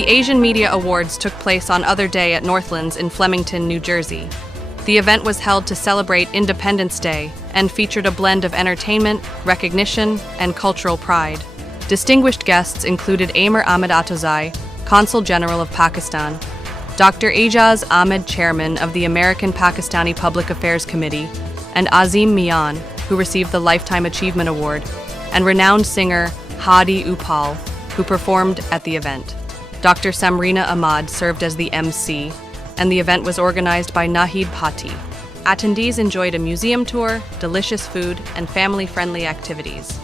The Asian Media Awards took place on Other Day at Northlands in Flemington, New Jersey. The event was held to celebrate Independence Day and featured a blend of entertainment, recognition, and cultural pride. Distinguished guests included Amir Ahmed Atozai, Consul General of Pakistan, Dr. Ejaz Ahmed, Chairman of the American Pakistani Public Affairs Committee, and Azim Mian, who received the Lifetime Achievement Award, and renowned singer Hadi Upal, who performed at the event. Dr. Samrina Ahmad served as the MC, and the event was organized by Nahid Pati. Attendees enjoyed a museum tour, delicious food, and family-friendly activities.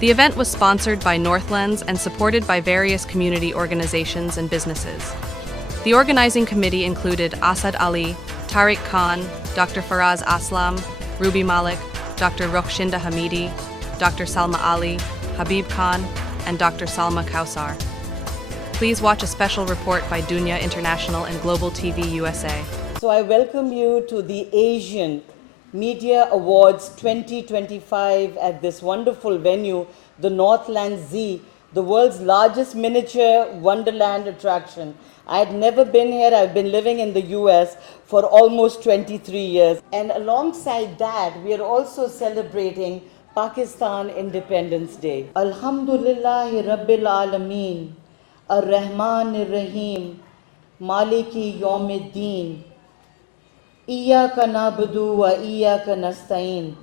The event was sponsored by Northlands and supported by various community organizations and businesses. The organizing committee included Asad Ali, Tariq Khan, Dr. Faraz Aslam, Ruby Malik, Dr. Rukhshinda Hamidi, Dr. Salma Ali, Habib Khan, and Dr. Salma Kausar. Please watch a special report by Dunya International and Global TV USA. So I welcome you to the Asian Media Awards 2025 at this wonderful venue, the Northlands Z, the world's largest miniature wonderland attraction. I had never been here. I've been living in the US for almost 23 years. And alongside that, we are also celebrating Pakistan Independence Day. Alhamdulillahi Rabbil Alameen, Ar-Rahman Ar-Rahim, Maliki Yawmiddin, Iyaka na'budu wa iyaka nasta'in.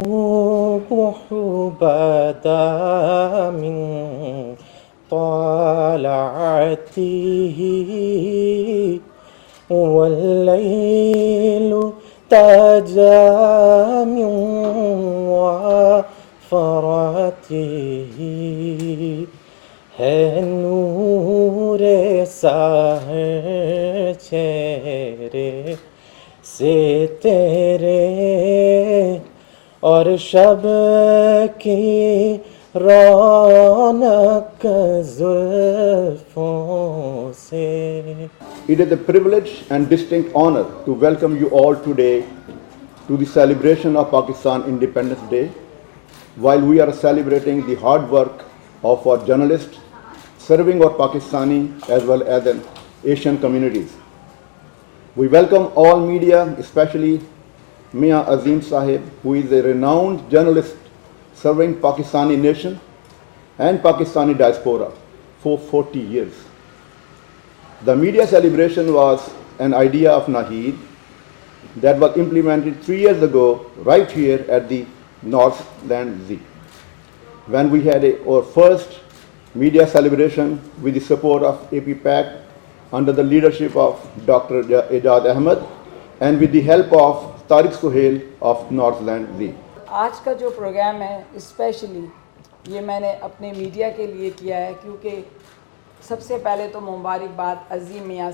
بدا من طالعته والليل تاجا من وفرته है नूर साहर चेहरे से तेरे और शब की रौनक जुल्फों से. It is a privilege and distinct honor to welcome you all today to the celebration of Pakistan Independence Day, while we are celebrating the hard work of our journalists serving our Pakistani as well as in Asian communities. We welcome all media, especially Mia Azim Sahib, who is a renowned journalist serving Pakistani nation and Pakistani diaspora for 40 years. The media celebration was an idea of Nahid that was implemented 3 years ago right here at the Northlands Z, when we had our first media celebration with the support of APPAC under the leadership of Dr. Ejaz Ahmed and with the help of Tariq Suhail of Northlands Z. आज का जो programme है specially ये मैंने अपने media के लिए किया है, क्योंकि सबसे पहले तो मुबारकबाद अज़ीम मियाँ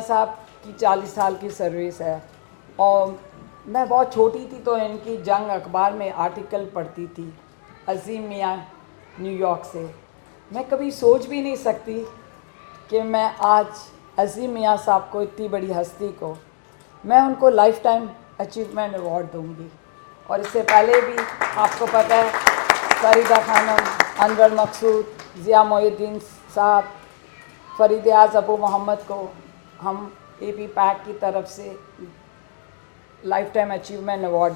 साहब की 40 साल की सर्विस है। और मैं बहुत छोटी थी तो इनकी जंग अखबार में आर्टिकल पढ़ती थी। अज़ीम मियाँ न्यूयॉर्क से, मैं कभी सोच भी नहीं सकती कि मैं आज अज़ीम मियाँ साहब को, इतनी बड़ी हस्ती को, मैं उनको लाइफ टाइम अचीवमेंट अवार्ड दूंगी। और इससे पहले भी आपको पता है फरीदा खानम, अनवर मकसूद, ज़िया मोहिउद्दीन साहब, फरीद आज़ अबू मोहम्मद को हम APPAC की तरफ से लाइफ टाइम अचीवमेंट अवार्ड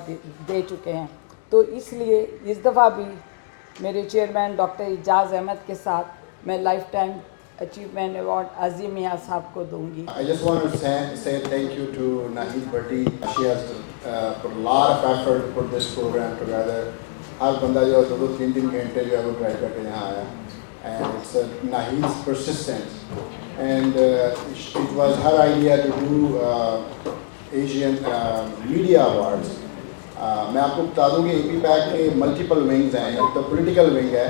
दे चुके हैं। तो इसलिए इस दफ़ा भी मेरे चेयरमैन डॉक्टर एजाज़ अहमद के साथ मैं लाइफ टाइम अचीवमेंट अवार्ड अज़ीम मियाँ साहब को दूंगी। I just want to say thank you to Nahid Bhatti. She has put a lot of effort to put this program together. हर बंदा जो 2-3 घंटे जो है वो ड्राइव करके यहाँ आया, and it's Nahid's persistence, and it was her idea to do Asian Media Awards. मैं आपको बता दूँ कि APPAC के मल्टीपल विंग्स हैं। एक तो पॉलिटिकल विंग है,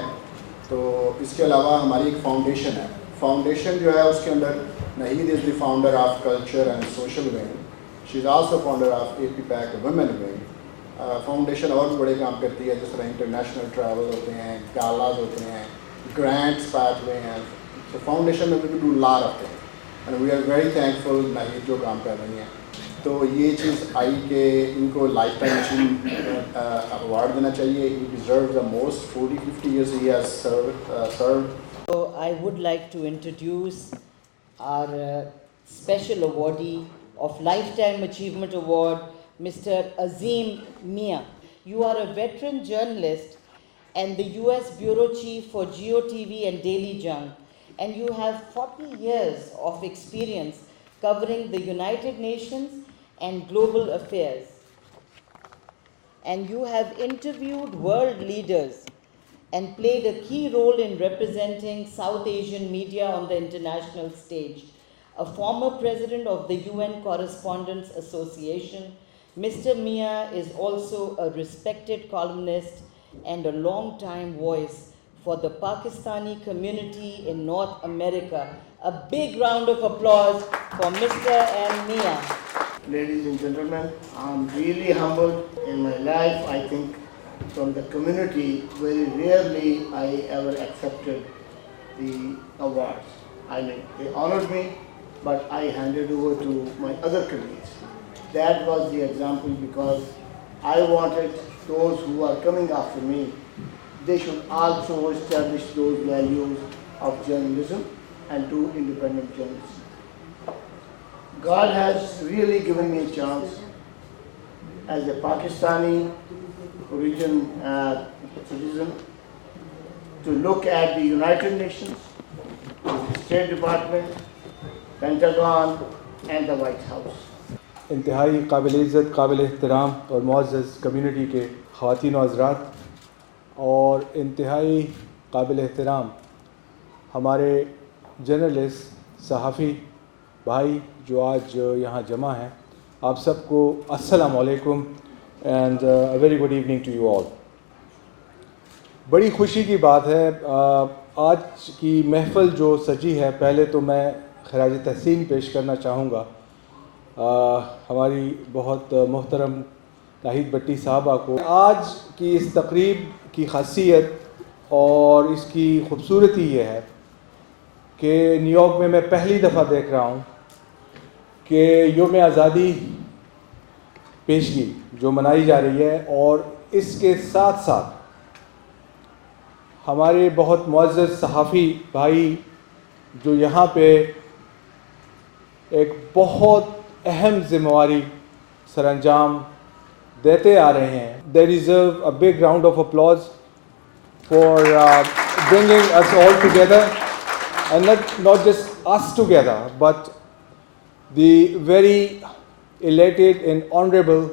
तो इसके अलावा हमारी एक फाउंडेशन है। फाउंडेशन जो है उसके अंदर Nahid is the founder of Culture and Social Wing. She is also founder of APPAC Women Wing. Foundation और भी बड़े काम करती है, जिस तरह इंटरनेशनल ट्रैवल होते हैं, गालाज होते हैं, ग्रांट्स पाथवे हैं। तो फाउंडेशन में we do lot of things and we are very thankful Nahid जो काम कर रही हैं। तो ये चीज़ आई कि इनको लाइफ टाइम अवार्ड देना चाहिए। He deserve the most. 40-50 years he has served So I would like to introduce our special awardee of Lifetime Achievement Award, Mr. Azim Mia. You are a veteran journalist and the US Bureau Chief for GeoTV and Daily Jung, and you have 40 years of experience covering the United Nations and global affairs. And you have interviewed world leaders and played a key role in representing South Asian media on the international stage. A former president of the UN Correspondents Association, Mr. Mia is also a respected columnist and a long-time voice for the Pakistani community in North America. A big round of applause for Mr. M. Mia. Ladies and gentlemen, I'm really humbled in my life. I think from the community, very rarely I ever accepted the awards. I mean, they honored me, but I handed over to my other colleagues. That was the example because I wanted those who are coming after me, they should also establish those values of journalism and do independent journalism. God has really given me a chance as a Pakistani origin citizen to look at the United Nations, the State Department, Pentagon and the White House. इंतहाई काबिल इज़्ज़त काबिल एहतराम और मुअज़्ज़ज़ community के ख़वातीन व हज़रात और इंतहाई काबिल एहतराम हमारे जर्नलिस्ट सहाफ़ी भाई जो आज यहाँ जमा हैं, आप सबको अस्सलाम वालेकुम and a very good evening to you all. बड़ी खुशी की बात है आज की महफ़िल जो सजी है, पहले तो मैं खराज तहसीन पेश करना चाहूँगा हमारी बहुत मोहतरम नाहिद भट्टी साहबा को। आज की इस तकरीब की खासियत और इसकी ख़ूबसूरती ये है कि न्यूयॉर्क में मैं पहली दफ़ा देख रहा हूँ कि योम आज़ादी पेशगी जो मनाई जा रही है और इसके साथ साथ हमारे बहुत मुअज़्ज़ज़ सहाफ़ी भाई जो यहाँ पे एक बहुत अहम ज़िम्मेवारी सरअंजाम देते आ रहे हैं। They deserve a big round of applause for bringing us all together, and not just us together, but the very elated and honorable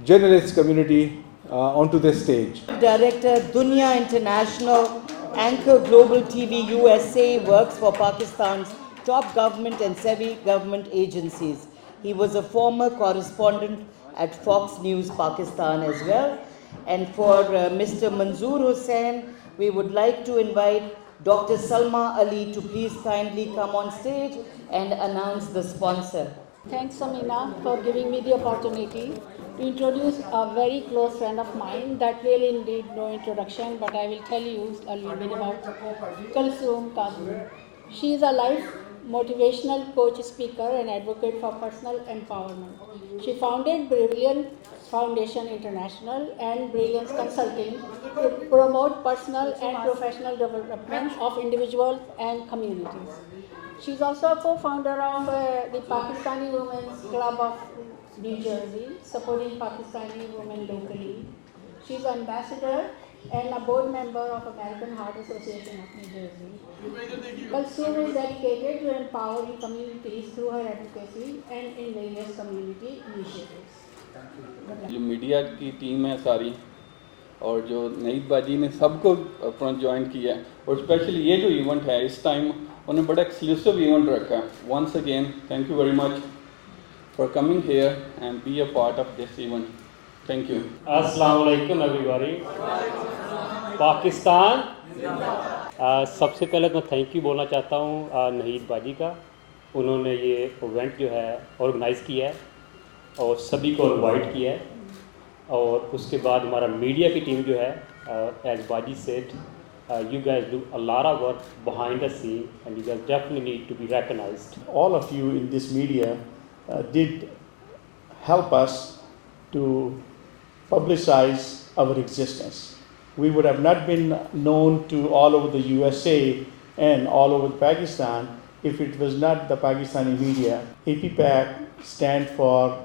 journalist community onto this stage. Director, Dunya International, anchor Global TV USA, works for Pakistan's top government and semi-government agencies. He was a former correspondent at Fox News Pakistan as well. And for Mr. Manzoor Hussain, we would like to invite Dr. Salma Ali to please kindly come on stage and announce the sponsor. Thanks, Samina, for giving me the opportunity to introduce a very close friend of mine that really need no introduction, but I will tell you a little bit about Kulsoom Kazmi. She is a life motivational coach, speaker, and advocate for personal empowerment. She founded Brilliance Foundation International and Brilliance Consulting to promote personal and professional development of individuals and communities. She is also a co-founder of the Pakistani Women's Club of New Jersey, supporting Pakistani women locally. She is ambassador and a board member of American Heart Association of New Jersey. Kulsoom is dedicated to empowering communities through her advocacy and in various community initiatives. जो media की team है सारी और जो नईद बाजी ने सबको अपना ज्वाइन किया है और स्पेशली ये जो इवेंट है इस टाइम उन्होंने बड़ा एक्सक्लूसिव इवेंट रखा है। Once again thank you very much for coming here and be a part of this event. Thank you. अस्सलाम वालेकुम एवरीबॉडी। पाकिस्तान सबसे पहले मैं थैंक यू बोलना चाहता हूँ नहीद बाजी का। उन्होंने ये इवेंट जो है ऑर्गेनाइज़ किया है और सभी को इनवाइट किया है और उसके बाद हमारा मीडिया की टीम जो है एज बाजी said you guys do a lot of work behind the scene and you guys definitely need to be recognized. All of you in this media did help us to publicize our existence. we would have not been known to all over the USA and all over Pakistan if it was not the Pakistani media. APPAC stands for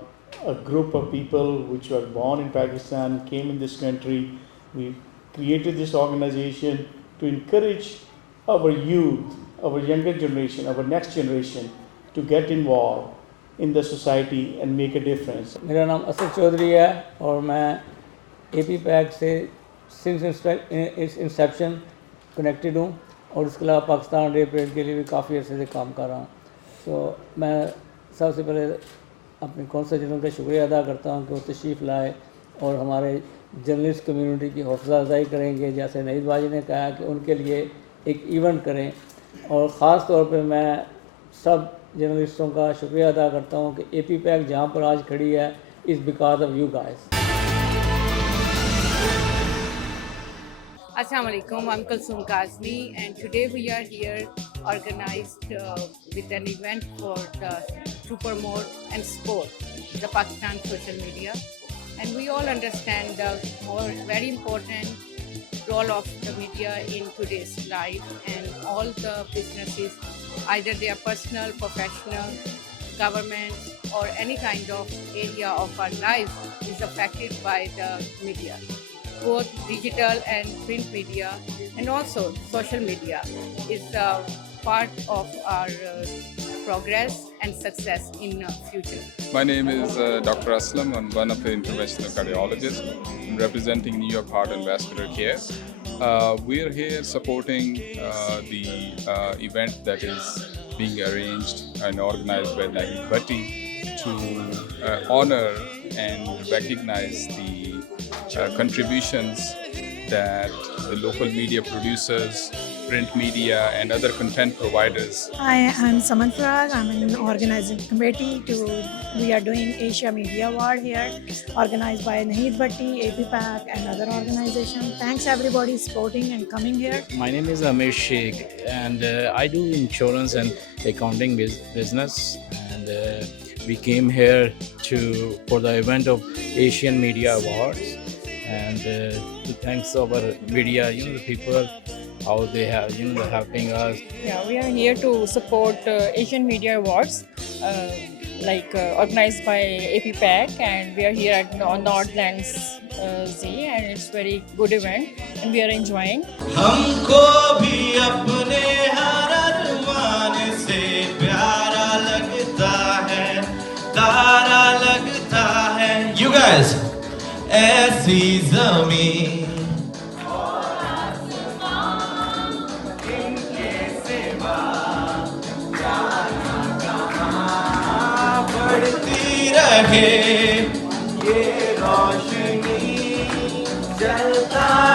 a group of people which were born in Pakistan, came in this country. We created this organization to encourage our youth, our younger generation, our next generation to get involved in the society and make a difference. मेरा नाम असद चौधरी है और मैं APPAC से since its inception connected हूँ और इसके अलावा पाकिस्तान डे परेड के लिए भी काफ़ी अर्से से काम कर रहा हूँ। तो मैं सबसे पहले अपने कौंसल जनरल का शुक्रिया अदा करता हूँ कि वो तशरीफ़ लाए और हमारे जर्नलिस्ट कम्युनिटी की हौसला अफजाई करेंगे। जैसे नईद बाजी ने कहा कि उनके लिए एक इवेंट करें और ख़ास तौर पे मैं सब जर्नलिस्टों का शुक्रिया अदा करता हूँ कि APPAC जहाँ पर आज खड़ी है is because of you guys. Assalamu alaikum, I'm Kulsum Kazmi and today we are here organized with an event to promote and support the Pakistan social media, and we all understand the very important role of the media in today's life, and all the businesses, either they are personal, professional, government or any kind of area of our life is affected by the media. Both digital and print media and also social media is a part of our progress and success in future. My name is Dr. Aslam. I'm one of the interventional cardiologists. I'm representing New York Heart and Vascular Care. We are here supporting the event that is being arranged and organized by Nahid Bhatti to honor and recognize the contributions that the local media producers, print media and other content providers. Hi, I'm Saman Farag. I'm in an organizing committee we are doing Asia Media Award here, organized by Nahid Bhatti, APPAC and other organizations. Thanks everybody supporting and coming here. My name is Amir Sheikh and I do insurance and accounting business, and we came here for the event of Asian Media Awards, and to thanks our media, the people, how they have, helping us. Yeah, we are here to support Asian Media Awards, organized by APPAC, and we are here at Northlands Z, and it's very good event, and we are enjoying. हमको भी अपने हर अरमान से प्यारा लगता है, तारा लगता है. You guys, ऐसी ज़मीं बढ़ती रहे, ये रोशनी जलता